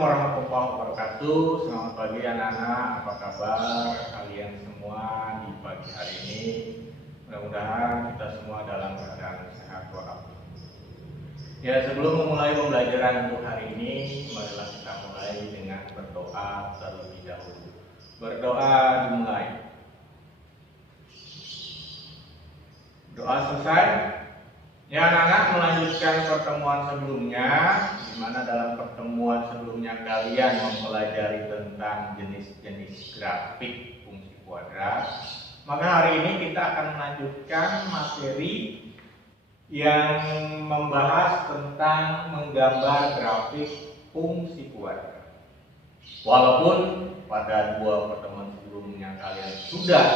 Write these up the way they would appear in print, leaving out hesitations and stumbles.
Assalamualaikum warahmatullahi wabarakatuh. Selamat pagi anak-anak, apa kabar kalian semua di pagi hari ini? Mudah-mudahan kita semua dalam keadaan sehat walafiat. Ya, sebelum memulai pembelajaran untuk hari ini, marilah kita mulai dengan berdoa terlebih dahulu. Berdoa dimulai. Doa selesai. Ya, anak-anak melanjutkan pertemuan sebelumnya, di mana dalam pertemuan sebelumnya kalian mempelajari tentang jenis-jenis grafik fungsi kuadrat. Maka hari ini kita akan melanjutkan materi yang membahas tentang menggambar grafik fungsi kuadrat. Walaupun pada dua pertemuan sebelumnya kalian sudah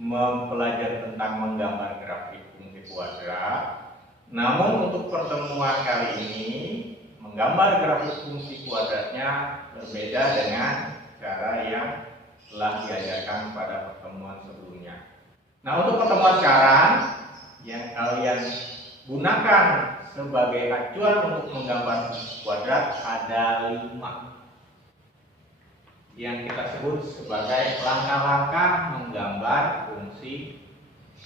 mempelajari tentang menggambar grafik fungsi kuadrat, namun untuk pertemuan kali ini menggambar grafik fungsi kuadratnya berbeda dengan cara yang telah diajarkan pada pertemuan sebelumnya. Nah, untuk pertemuan sekarang yang kalian gunakan sebagai acuan untuk menggambar fungsi kuadrat ada 5 yang kita sebut sebagai langkah-langkah menggambar fungsi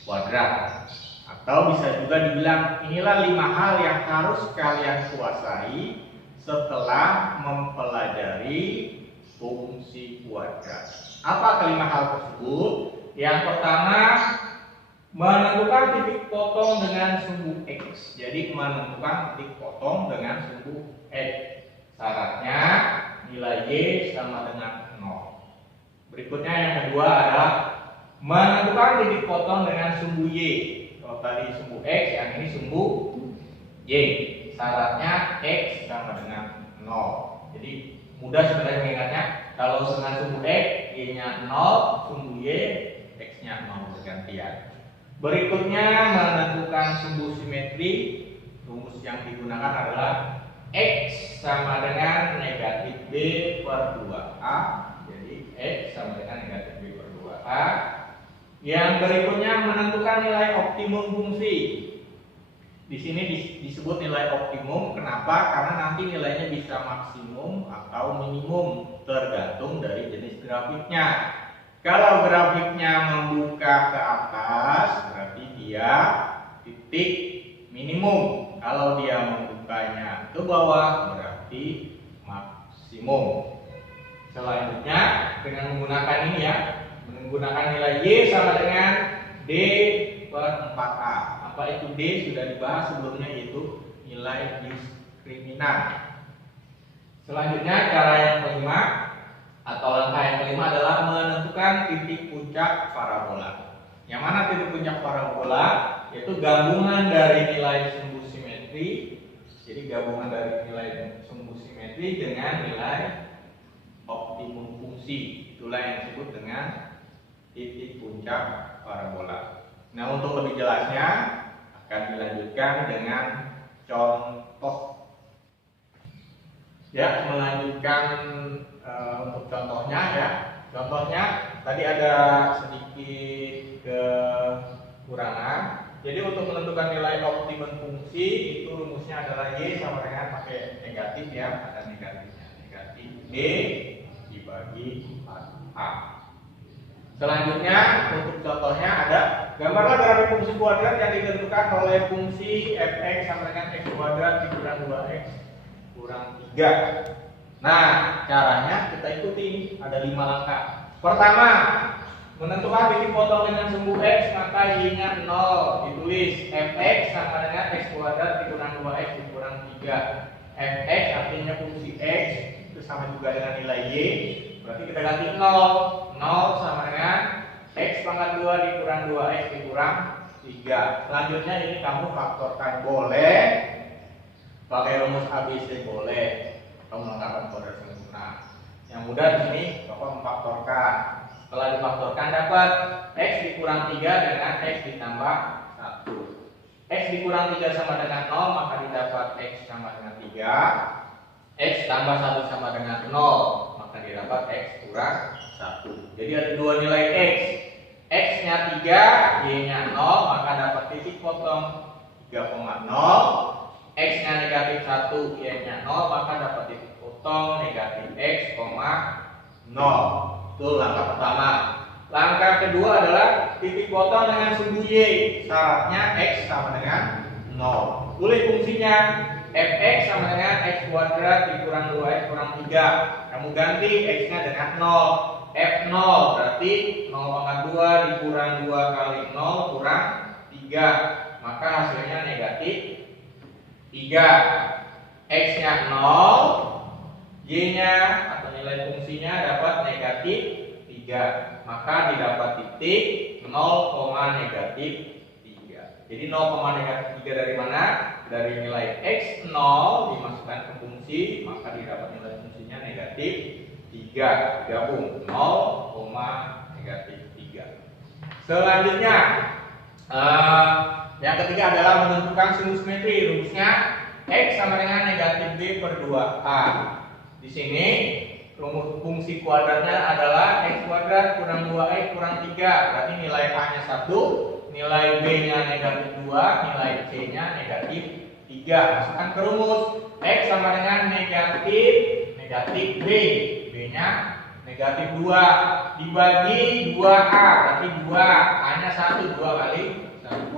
kuadrat, atau bisa juga dibilang inilah 5 hal yang harus kalian kuasai setelah mempelajari fungsi kuadrat. Apa kelima hal tersebut? Yang pertama, menentukan titik potong dengan sumbu X. Jadi menentukan titik potong dengan sumbu X. Syaratnya nilai Y sama dengan 0. Berikutnya yang kedua adalah menentukan titik potong dengan sumbu Y. Kalau tadi sumbu X, yang ini sumbu Y. Syaratnya X sama dengan 0. Jadi mudah sebenarnya mengingatnya. Kalau dengan sumbu X, Y-nya 0, sumbu Y, X-nya 0 bergantian. Berikutnya menentukan sumbu simetri. Rumus yang digunakan adalah X sama dengan negatif B per 2A. Jadi X sama dengan negatif B per 2A. Yang berikutnya menentukan nilai optimum fungsi. Di sini disebut nilai optimum. Kenapa? Karena nanti nilainya bisa maksimum atau minimum tergantung dari jenis grafiknya. Kalau grafiknya membuka ke atas, berarti dia titik minimum. Kalau dia membukanya ke bawah, berarti maksimum. Selanjutnya dengan menggunakan ini ya, menggunakan nilai Y sama dengan D per 4A. Apa itu D? Sudah dibahas sebelumnya, yaitu nilai diskriminan. Selanjutnya cara yang kelima atau langkah yang kelima adalah menentukan titik puncak parabola. Yang mana titik puncak parabola? Yaitu gabungan dari nilai sumbu simetri. Jadi gabungan dari nilai sumbu simetri dengan nilai optimum fungsi. Itulah yang disebut dengan titik puncak parabola. Nah, untuk lebih jelasnya akan dilanjutkan dengan contoh. Ya, melanjutkan untuk contohnya ya. Contohnya tadi ada sedikit kekurangan. Jadi untuk menentukan nilai optimum fungsi itu rumusnya adalah Y sama dengan pakai negatif ya, ada negatifnya. Negatif D dibagi 4A. Selanjutnya untuk contohnya ada gambarlah grafik fungsi kuadrat yang ditentukan oleh fungsi fx sama dengan x kuadrat dikurang 2x kurang 3. Nah, caranya kita ikuti, ada 5 langkah. Pertama, menentukan titik potong dengan sumbu X, maka Y-nya 0. Ditulis fx sama dengan x kuadrat dikurang 2x dikurang 3. Fx artinya fungsi X, itu sama juga dengan nilai Y. Berarti kita ganti 0. 0 sama dengan X pangkat 2 dikurang 2x dikurang 3. Selanjutnya ini kamu faktorkan, boleh pakai rumus ABC, boleh atau melengkapi kuadrat sempurna. Yang mudah di sini Bapak memfaktorkan. Setelah difaktorkan dapat X dikurang 3 dengan X ditambah 1. X dikurang 3 sama dengan 0, maka didapat X sama dengan 3. X tambah 1 sama dengan 0, maka didapat X kurang 1. Jadi ada 2 nilai X. X-nya 3, Y-nya 0, maka dapat titik potong 3,0. X-nya negatif 1, Y-nya 0, maka dapat titik potong potong negatif X, 0. Itu langkah pertama. Langkah kedua adalah titik potong dengan sumbu Y. Syaratnya X sama dengan 0. Tulis fungsinya. Fx sama dengan X kuadrat dikurang 2X kurang 3. Kamu ganti X-nya dengan 0. F0 berarti 0,2 dikurang 2 kali 0 kurang 3. Maka hasilnya negatif 3. X-nya 0, Y-nya atau nilai fungsinya dapat negatif 3. Maka didapat titik 0, negatif 3. Jadi 0, negatif 3 dari mana? Dari nilai X0 dimasukkan ke fungsi, maka didapat nilai fungsinya negatif 3. Gabung 0, negatif 3. Selanjutnya yang ketiga adalah menentukan sumbu simetri. Rumusnya X sama dengan negatif B per 2A. Di sini rumus fungsi kuadratnya adalah X kuadrat kurang 2X kurang 3. Berarti nilai A-nya 1, nilai B-nya negatif 2, nilai C-nya negatif 3. Masukkan ke rumus. X sama dengan negatif B. B-nya negatif 2 dibagi 2A. Berarti 2, A-nya 1, 2 kali 1.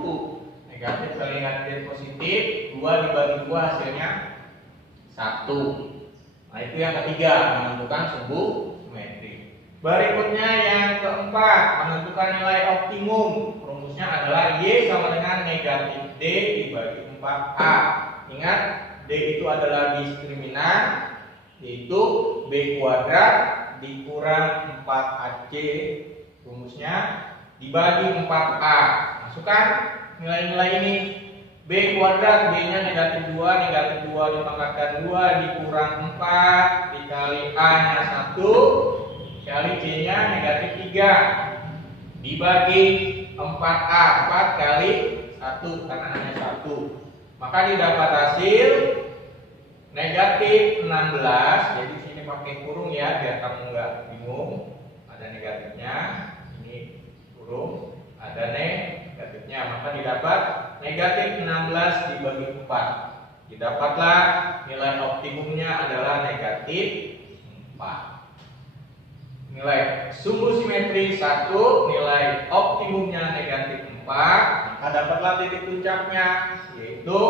Negatif kali negatif positif, 2 dibagi 2 hasilnya 1. Nah itu yang ketiga, menentukan sumbu simetri. Berikutnya yang keempat, menentukan nilai optimum. Rumusnya adalah Y sama dengan negatif D dibagi 4A. Ingat, D itu adalah diskriminan, yaitu B kuadrat dikurang 4AC. Rumusnya dibagi 4A. Masukkan nilai-nilai ini. B kuadrat, B-nya negatif 2 dipangkatkan 2 dikurang 4 dikali A-nya 1 kali C-nya negatif 3 dibagi 4A. 4 kali 1 karena A-nya 1. Maka didapat hasil negatif 16. Jadi sini pakai kurung ya biar kamu nggak bingung. Ada negatifnya, ini kurung, ada negatifnya. Maka didapat negatif 16 dibagi 4. Didapatlah nilai optimumnya adalah negatif 4. Nilai sumbu simetri 1, nilai optimumnya negatif 4. Maka dapatlah titik puncaknya, yaitu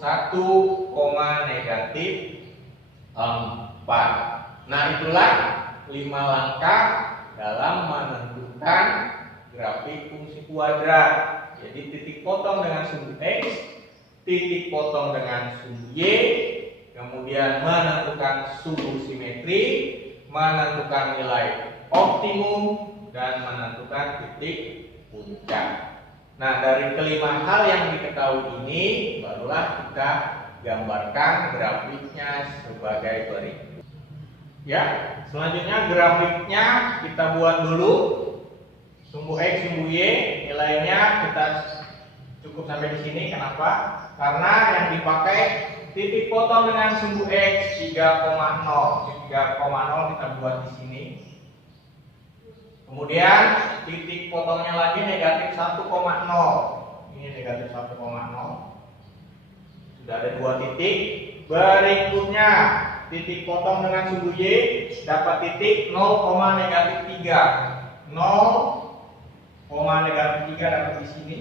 1, negatif 4. Nah itulah 5 langkah dalam menentukan grafik fungsi kuadrat. Jadi titik potong dengan sumbu X, titik potong dengan sumbu Y, kemudian menentukan sumbu simetri, menentukan nilai optimum, dan menentukan titik puncak. Nah dari kelima hal yang diketahui ini, barulah kita gambarkan grafiknya sebagai berikut. Ya, selanjutnya grafiknya kita buat dulu. Sumbu X, sumbu Y, nilainya kita cukup sampai di sini. Kenapa? Karena yang dipakai titik potong dengan sumbu X 3,0. 3,0 kita buat di sini. Kemudian titik potongnya lagi negatif 1,0. Ini negatif 1,0. Sudah ada 2 titik. Berikutnya titik potong dengan sumbu Y dapat titik 0, negatif 3. 0, negatif 3 dapat di sini.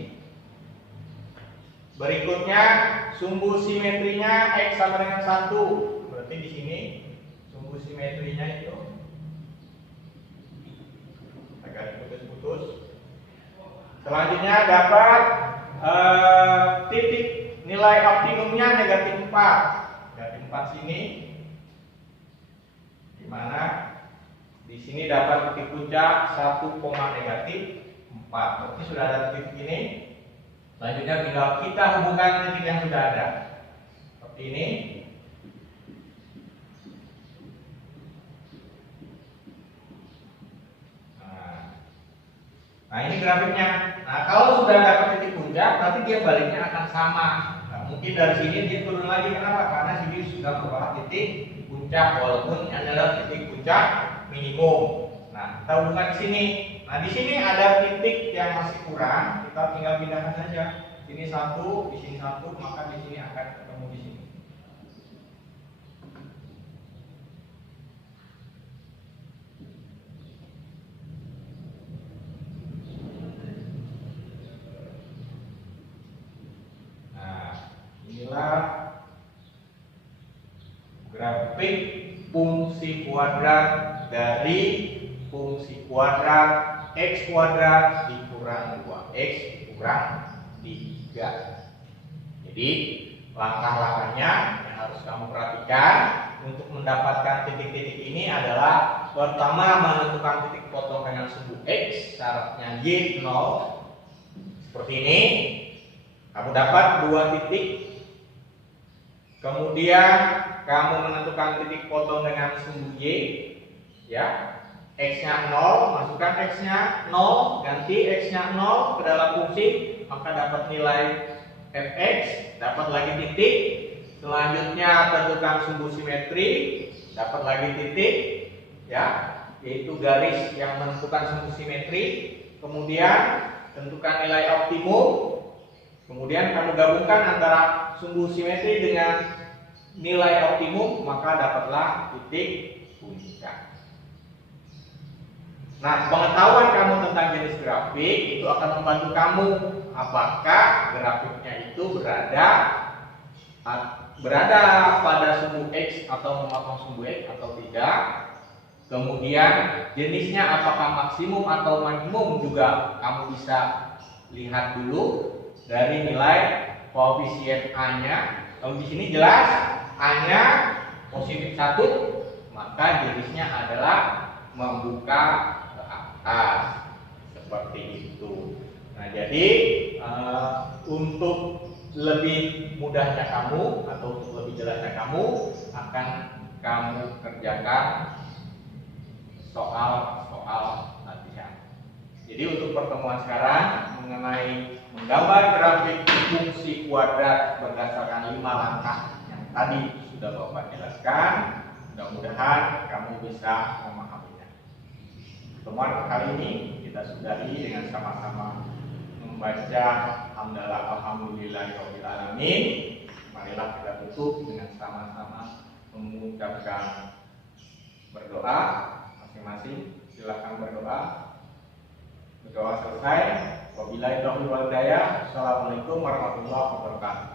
Berikutnya sumbu simetrinya X sama dengan 1. Berarti di sini sumbu simetrinya itu agak putus-putus. Selanjutnya dapat titik nilai optimumnya negatif 4. Negatif 4 sini. Di mana di sini dapat titik puncak 1, negatif 4. Berarti sudah ada titik ini. Selanjutnya tinggal kita hubungkan titik yang sudah ada. Seperti ini. Nah ini grafiknya. Nah kalau sudah dapat titik puncak, nanti dia baliknya akan sama. Nah, mungkin dari sini dia turun lagi. Kenapa? Karena sini sudah merupakan titik puncak, walaupun ini adalah titik puncak minimum. Nah kita hubungkan di sini. Nah di sini ada titik yang masih kurang, kita tinggal pindahkan saja. Sini 1, di sini 1, maka di sini akan ketemu di sini. grafik fungsi kuadrat dari fungsi kuadrat x kuadrat dikurang 2x dikurang 3. Jadi langkah-langkahnya yang harus kamu perhatikan untuk mendapatkan titik-titik ini adalah pertama menentukan titik potong dengan sumbu x, syaratnya y 0. Seperti ini, kamu dapat 2 titik. Kemudian kamu menentukan titik potong dengan sumbu y, ya, x-nya 0, masukkan x-nya 0, ganti x-nya 0 ke dalam fungsi, maka dapat nilai fx, dapat lagi titik. Selanjutnya tentukan sumbu simetri, dapat lagi titik, ya, yaitu garis yang menentukan sumbu simetri. Kemudian tentukan nilai optimum. Kemudian kamu gabungkan antara sumbu simetri dengan nilai optimum, maka dapatlah titik puncak. Nah, pengetahuan kamu tentang jenis grafik itu akan membantu kamu apakah grafiknya itu berada pada sumbu x atau memotong sumbu x atau tidak. Kemudian jenisnya apakah maksimum atau minimum juga kamu bisa lihat dulu dari nilai koefisien A-nya. Kalau di sini jelas A-nya positif 1, maka jenisnya adalah membuka ke atas seperti itu. Nah, jadi untuk lebih mudahnya kamu atau untuk lebih jelasnya kamu akan kamu kerjakan soal-soal latihan. Jadi untuk pertemuan sekarang mengenai menggambar grafik fungsi kuadrat berdasarkan 5 langkah yang tadi sudah Bapak jelaskan, mudah-mudahan kamu bisa memahaminya. Pertemuan kali ini kita sudahi dengan sama-sama membaca alhamdulillahirabbil alamin. Marilah kita tutup dengan sama-sama mengucapkan berdoa masing-masing. Silakan berdoa. Berdoa selesai. Wabillahi taufiq wal hidayah. Assalamualaikum warahmatullahi wabarakatuh.